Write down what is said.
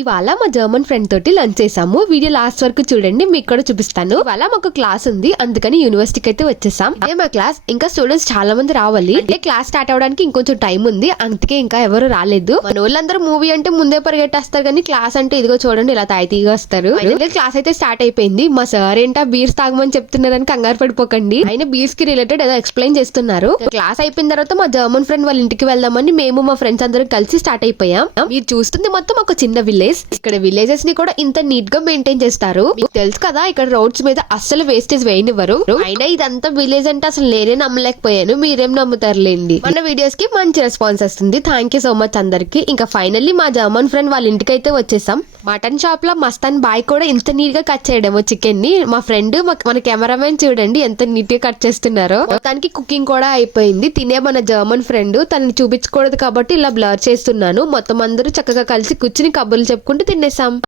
ఇవాళ మా German friend తోటి లంచ్ చేసాము. వీడియో లాస్ట్ వరకు చూడండి, మీకు కూడా చూపిస్తాను. ఇవాళ మాకు క్లాస్ ఉంది, అందుకని యూనివర్సిటీకి అయితే వచ్చేసాం. అదే మా క్లాస్. ఇంకా స్టూడెంట్స్ చాలా మంది రావాలి, అంటే క్లాస్ స్టార్ట్ అవడానికి ఇంకొంచెం టైం ఉంది, అందుకే ఇంకా ఎవరు రాలేదు. మన వాళ్ళందరూ మూవీ అంటే ముందే పరిగెట్టేస్తారు, కానీ క్లాస్ అంటే ఇదిగో చూడండి ఇలా తాయితీగా వస్తారు. క్లాస్ అయితే స్టార్ట్ అయిపోయింది. మా సార్ ఏంటా బీర్స్ తాగమని చెప్తున్నారని కంగారు పడిపోకండి, ఆయన బీర్స్ కి రిలేటెడ్ ఏదో ఎక్స్ప్లెయిన్ చేస్తున్నారు. క్లాస్ అయిపోయిన తర్వాత మా జర్మన్ ఫ్రెండ్ వాళ్ళ ఇంటికి వెళ్దామని మేము మా ఫ్రెండ్స్ అందరం కలిసి స్టార్ట్ అయిపోయాం. మీరు చూస్తుంది మొత్తం ఒక చిన్న విలేజ్. ఇక్కడ విలేజెస్ ని కూడా ఇంత నీట్ గా మెయింటైన్ చేస్తారు. మీకు తెలుసు కదా, ఇక్కడ రోడ్స్ మీద అస్సలు వేస్టేజ్ వేయనివ్వరు. అయినా ఇదంతా విలేజ్ అంటే అసలు నేనే నమ్మలేకపోయాను. మీరేం నమ్ముతారులేండి. మన వీడియోస్ కి మంచి రెస్పాన్స్ వస్తుంది. థ్యాంక్ యూ సో మచ్ అందరికి. ఇంకా ఫైనల్లీ మా జర్మన్ ఫ్రెండ్ వాళ్ళ ఇంటికి అయితే వచ్చేసాం. మటన్ షాప్ లో మస్తాన్ బాయ్ కూడా ఇంత నీట్ గా కట్ చేయడము చికెన్ ని. మా ఫ్రెండ్ మన కెమెరామెన్ చూడండి ఎంత నీట్ గా కట్ చేస్తున్నారో. మొత్తానికి కుకింగ్ కూడా అయిపోయింది. తినే మన జర్మన్ ఫ్రెండ్ తనని చూపించకూడదు కాబట్టి ఇలా బ్లర్ చేస్తున్నాను. మొత్తం అందరూ చక్కగా కలిసి కూర్చుని కబుర్లు చెప్పుకుంటూ తినేసాం.